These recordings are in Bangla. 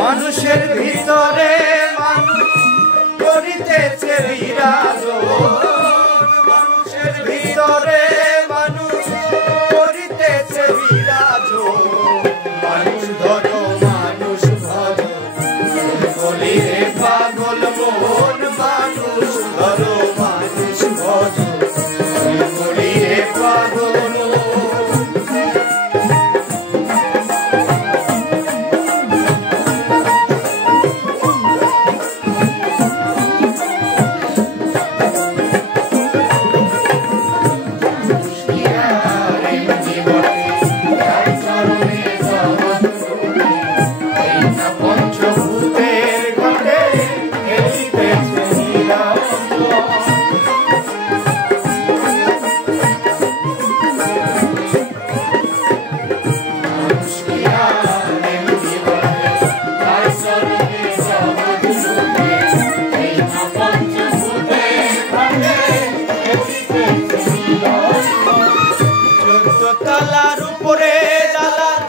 মানুষের ভিতরে মানুষ করিতেছে বিরাজন, মানুষের ভিতরে মানুষ করিতেছে বিরাজন। মানুষ ধরো মানুষ ভজো বলি রে পাগল মন, মানুষ ধরো মানুষ ভজো বলি রে পাগল মন। তালার উপরে দালান,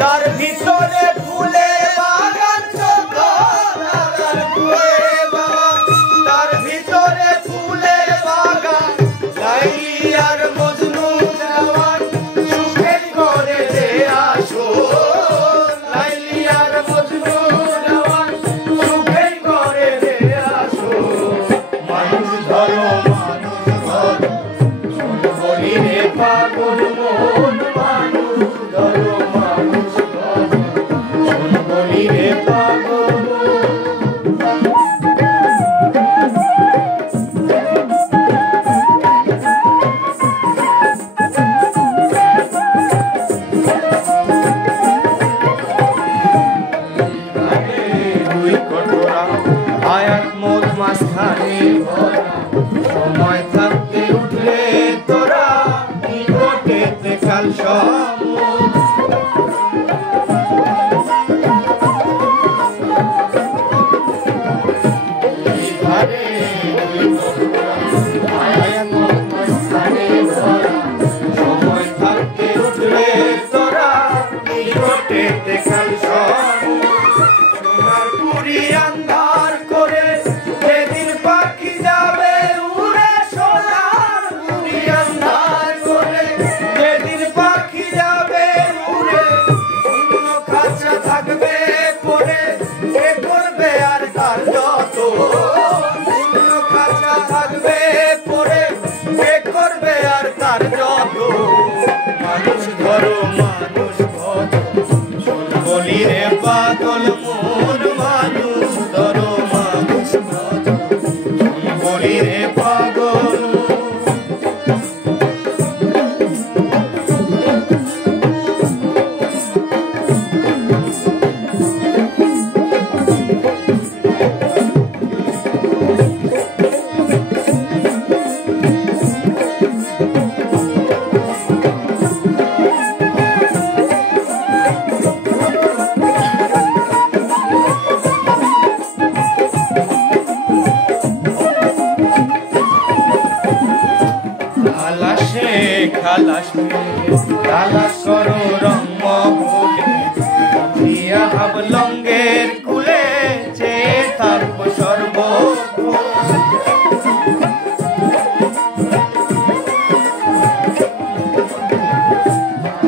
তার ভিতরে ফুলের বাগান, তালার উপরে বাগান, তার ভিতরে ফুলের বাগান। লাইলি আর মজনু জওয়ান সুখে করে দে আসো, লাইলি আর মজনু জওয়ান সুখে করে দে আসো। মানুষ ধরো মানুষ ধরো বলি রে পাগল মন, মানুষ ধরো মানুষ ধরো বলি রে পাগল। দুই কটোরা আয়াত মত মাঝখানে ভরা, সময় থাকতে উঠলে তোরা নিকটেতে কাল সমুদ। ধারে দুই কটোরা আয়াত মত মাঝখানে ভরা, সময় থাকতে উঠলে তোরা নিকটেতে কাল সমুদ। সোনার পুরি আন্ধার করে যেদিন পাখি যাবে উড়ে, সোনার পুরি আন্ধার করে যেদিন পাখি যাবে উড়ে, অন্য খাঁচা থাকবে পড়ে কে করবে আর তার যত, অন্য খাঁচা থাকবে পড়ে কে করবে আর তার যত। মানুষ ধরো মানুষ ভজো বলি রে পাগল মন, মানুষ ধরো মানুষ ভজো বলি রে পাগল। খালাস খালাস করো রঙ্গ ভুলে, দিয়া হাবলঙ্গের কুলে চেয়ে থাকব সর্বক্ষণ।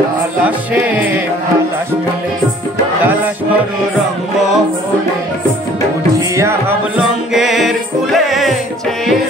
খালাসে খালাস মিলে খালাস করো রঙ্গ ভুলে, উঠিয়া হাবলঙ্গের কুলে চেয়ে